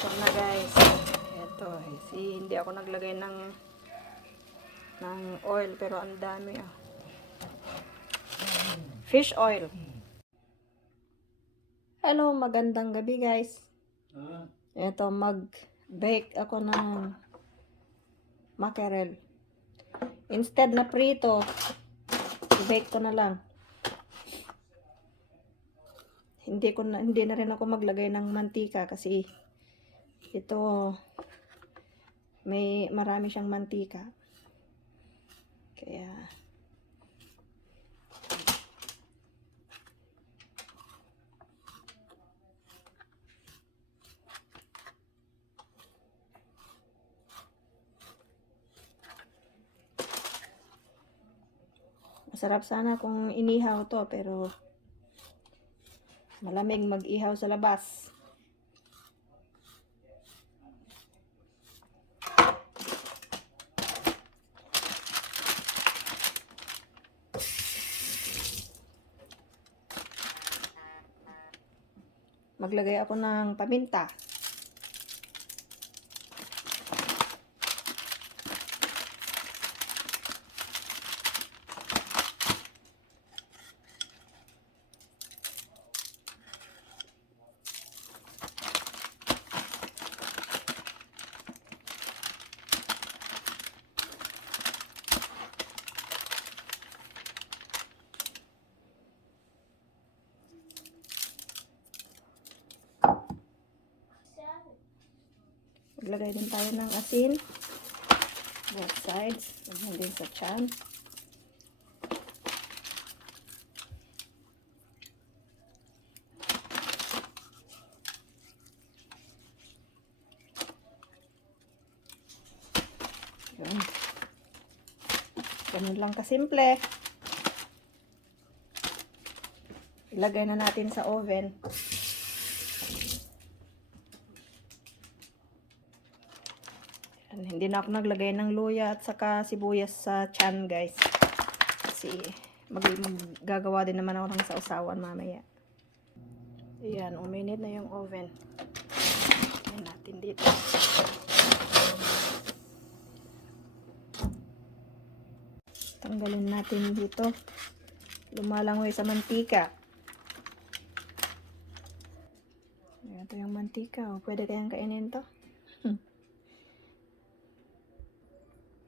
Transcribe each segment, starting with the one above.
Ito na guys. Ito. eh, Si, hindi ako naglagay ng ng oil pero ang dami ah. Fish oil. Hello, magandang gabi guys. Ito, mag-bake ako ng mackerel. Instead na prito, i-bake ko na lang. Hindi ko na, hindi na rin ako maglagay ng mantika kasi ito may marami siyang mantika. Kaya Masarap sana kung inihaw to pero malamig mag-ihaw sa labas. Maglagay ako ng paminta. Maglagay din tayo ng asin. Both sides. Lagyan din sa chan. Yun. Ganun lang kasimple. Ilagay na natin sa oven. Hindi na ako naglagay ng luya at saka sibuyas sa chan guys. Kasi mag, mag- gagawa din naman ako ng sausawan mamaya. Ayan, uminit na yung oven. Ayan natin dito. Tanggalin natin dito. Lumalangoy sa mantika. Ayan, Ito yung mantika. O, pwede kayang kainin to.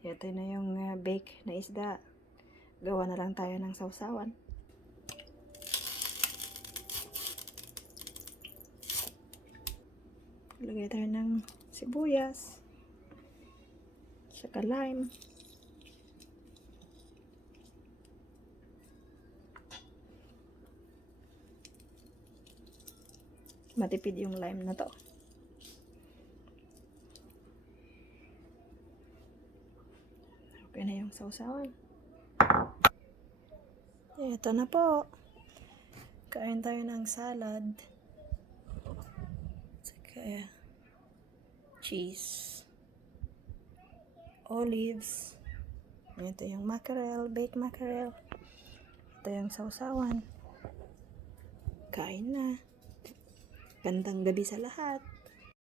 Ito na yung uh, bake na isda. Gawa na lang tayo ng sausawan. Lagay tayo ng sibuyas. Saka lime. Matipid yung lime na to. Okay na yung sausawan. Ito na po. Kain tayo ng salad. Saka cheese. Olives. Ito yung mackerel, baked mackerel. Ito yung sausawan. Kain na. Gandang gabi sa lahat.